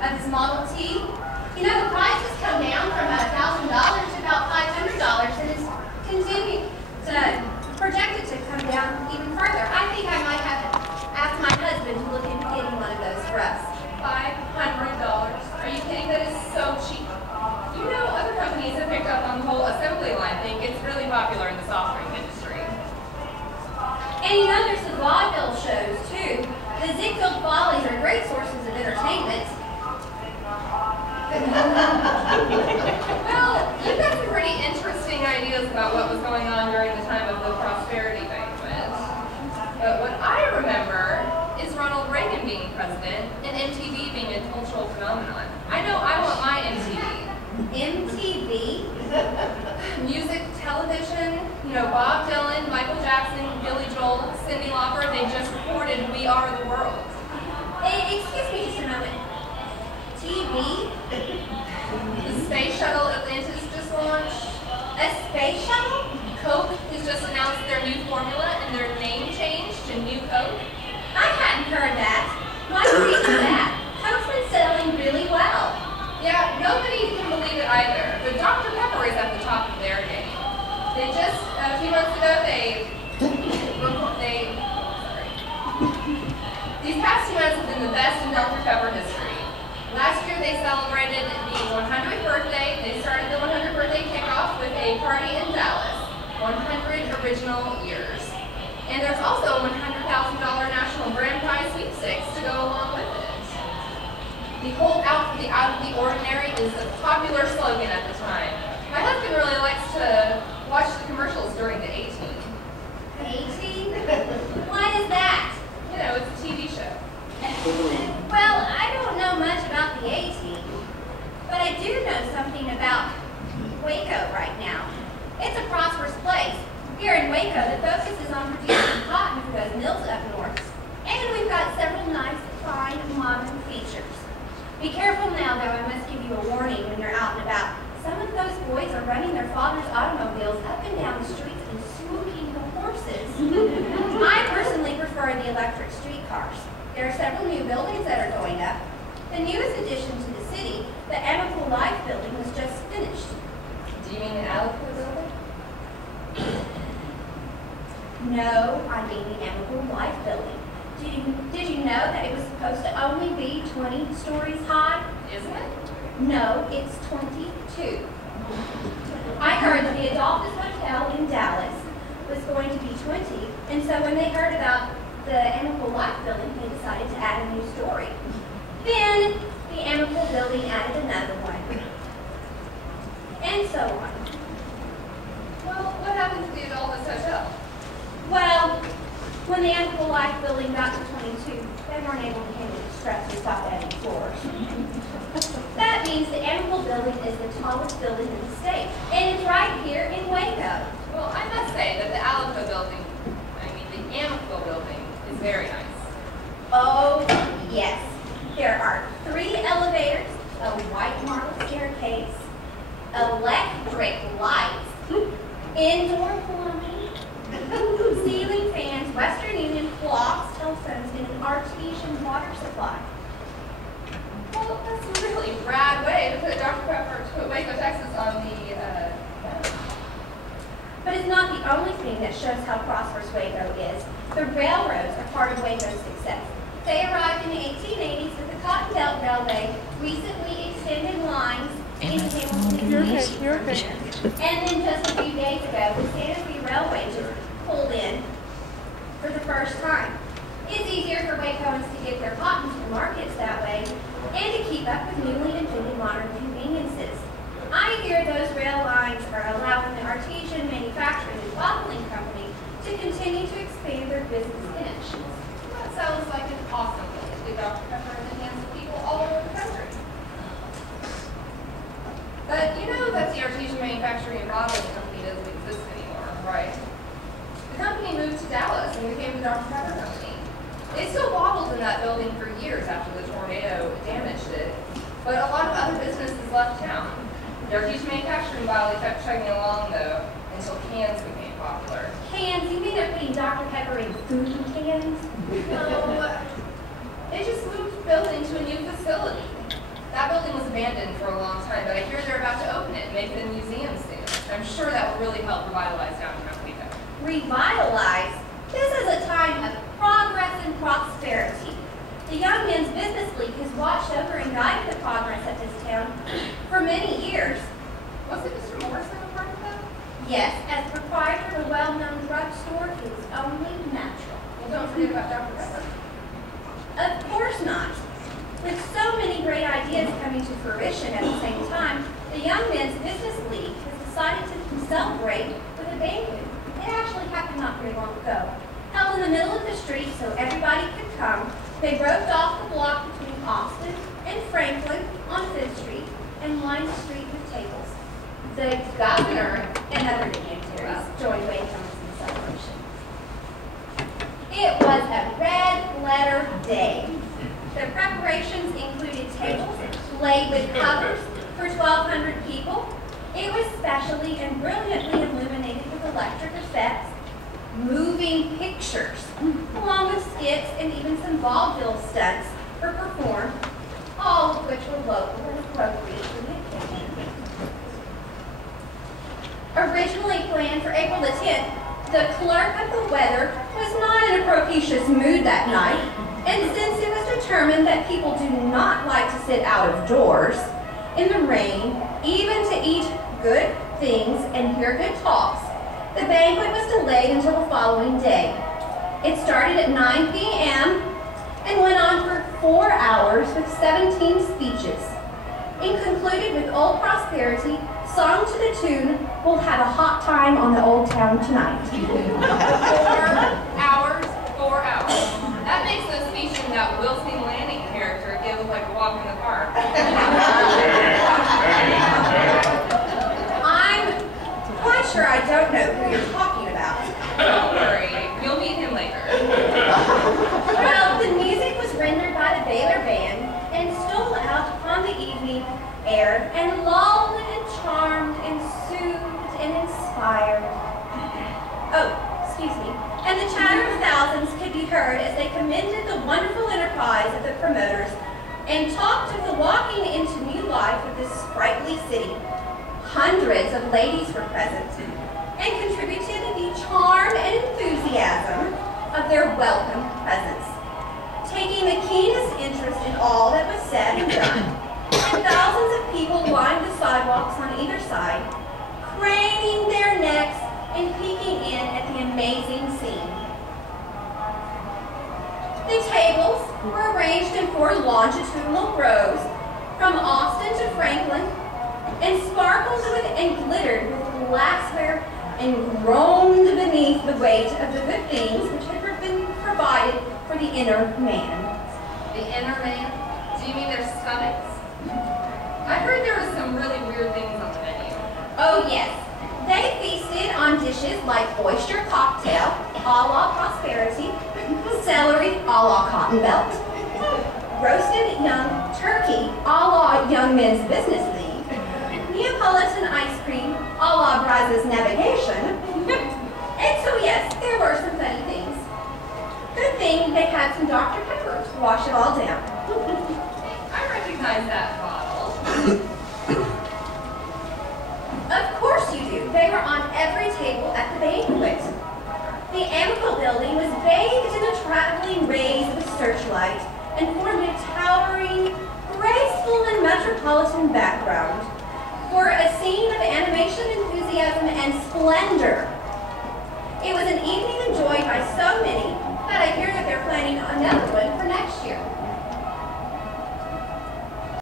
of his Model T. You know, the price has come down from $1,000 to about $500 and is projected to come down even further. I think I might have to ask my husband to look into getting one of those for us. $500? Are you kidding? That is so cheap. You know, other companies have picked up on the whole assembly line thing. It's really popular in the soft drink industry. And you know, there's some vaudeville shows too. The Ziegfeld Follies are great sources of entertainment. Well, you've got some pretty interesting ideas about what was going on during the time of the Prosperity Banquet. But what I remember is Ronald Reagan being president and MTV being a cultural phenomenon. I know I want my MTV. MTV? Music, television, you know, Bob Dylan, Michael Jackson, Billy Joel, Cyndi Lauper, they just recorded We Are the World. Excuse me just a moment. TV? The space shuttle Atlantis just launched. A space shuttle? Coke has just announced their new formula and their name change to New Coke. I hadn't heard that. Why do we do that? Coke's been selling really well. Yeah, nobody can believe it either, but Dr. Pepper is at the top of their game. They just, a few months ago, these past 2 months have been the best in Dr. Pepper history. Last year they celebrated the 100th birthday. They started the 100th birthday kickoff with a party in Dallas. 100 original years. And there's also a $100,000 National Grand Prize sweepstakes to go along with it. The whole out of the ordinary is a popular slogan at the time. My husband really likes to watch the commercials during the A-Team. A-Team? What is that? You know, it's a TV show. Well, I don't know much about the A-Team, but I do know something about Waco right now. It's a prosperous place. Here in Waco, the focus is on producing cotton for those mills up north. And we've got several nice, fine, modern features. Be careful now, though. I must give you a warning when you're out and about. Some of those boys are running their father's automobiles up and down the streets and smoking the horses. I personally prefer the electric streetcars. There are several new buildings that are going up. The newest addition to the city, the Amicable Life building, was just finished. Do you mean the Alico building? No, I mean the Amicable Life building. Did you know that it was supposed to only be 20 stories high? Isn't it? No, it's 22. I heard that the Adolphus Hotel in Dallas was going to be 20, and so when they heard about the Amicable Life building, they decided to add a new story. Then the Amicable building added another one, and so on. Well, what happened to the Adolphus Hotel? Well, when the Amicable Life building got to 22, they weren't able to handle the stress and stopped adding floors. That means the Amicable building is the tallest building in the state, and it's right here in Waco. Well, I must say that the Alico building, the Amicable building, is very nice. Oh, yes. There are 3 elevators, a white marble staircase, electric lights, indoor plumbing, ceiling fans, Western Union clocks, telephones, and an artesian water supply. Well, that's a really rad way to put Dr. Pepper, to put Waco, Texas on the map. But it's not the only thing that shows how prosperous Waco is. The railroads are part of Waco's success. They arrived in the 1880s with the Cotton Belt Railway, recently extended lines into Hamilton. And then just a few days ago, the Santa Fe Railway just pulled in for the first time. It's easier for Wacoans to get their cotton to the markets that way and to keep up with newly invented modern conveniences. I hear those rail lines are allowing the Artesian Manufacturing and Bottling Company to continue to expand their business connections. That sounds like an awesome way to get Dr. Pepper in the hands of people all over the country. But you know that the Artesian Manufacturing and Bottling Company doesn't exist anymore, right? The company moved to Dallas and became the Dr. Pepper Company. They still wobbled in that building for years after the tornado damaged it, but a lot of other businesses left town. The Artesian Manufacturing Bottle kept chugging along, though, until cans became popular. Cans? You mean they're putting Dr. Pepper in food cans? No, they just moved the building to a new facility. abandoned for a long time, but I hear they're about to open it and make it a museum soon. I'm sure that will really help revitalize downtown Waco. Revitalize? This is a time of progress and prosperity. The Young Men's Business League has watched over and guided the progress of this town for many years. Wasn't Mr. Morrison a part of that? Yes, as proprietor of a well-known drugstore, it was only natural. Well, don't forget about Dr. Pepper. Of course not. With so many great ideas coming to fruition at the same time, the Young Men's Business League has decided to celebrate with a banquet. It actually happened not very long ago. Held in the middle of the street so everybody could come, they roped off the block between Austin and Franklin on 5th Street and lined the street with tables. The governor and other dignitaries joined Waco in the celebration. It was a red-letter day. The preparations included tables laid with covers for 1,200 people. It was specially and brilliantly illuminated with electric effects, moving pictures, along with skits and even some vaudeville stunts were performed, all of which were local and appropriate for the occasion. Originally planned for April the 10th, the clerk of the weather was not in a propitious mood that night, and since it was determined that people do not like to sit out of doors in the rain, even to eat good things and hear good talks, the banquet was delayed until the following day. It started at 9 p.m. and went on for 4 hours with 17 speeches. It concluded with Old Prosperity, sung to the tune, "We'll have a hot time on the Old Town tonight." 4 hours, 4 hours. That makes the speech in that Wilson Lanning character give look like a walk in the park. I'm quite sure I don't know who you're talking about. Don't worry, you'll meet him later. Well, the music was rendered by the Baylor Band and stole out upon the evening air and lulled and charmed and soothed and inspired. Oh, excuse me. And the chatter of thousands could be heard as they commended the wonderful enterprise of the promoters and talked of the walking into new life of this sprightly city. Hundreds of ladies were present and contributed to the charm and enthusiasm of their welcome presence, taking the keenest interest in all that was said and done. And thousands of people lined the sidewalks on either side, craning their necks and peeking in at the amazing scene. The tables were arranged in 4 longitudinal rows from Austin to Franklin and sparkled with and glittered with glassware and groaned beneath the weight of the good things which had been provided for the inner man. The inner man? Do you mean their stomachs? I heard there were some really weird things on the menu. Oh yes, they feasted on dishes like oyster cocktail, a la Prosperity, celery, a la Cotton Belt, roasted young turkey, a la Young Men's Business League, Neapolitan ice cream, a la Brazos Navigation, and so yes, there were some funny things. Good thing they had some Dr. Pepper to wash it all down. I recognize that bottle. Of course you do. They were on every table at the banquet. The amicable building was bathed in the traveling rays of a searchlight and formed a towering, graceful, and metropolitan background for a scene of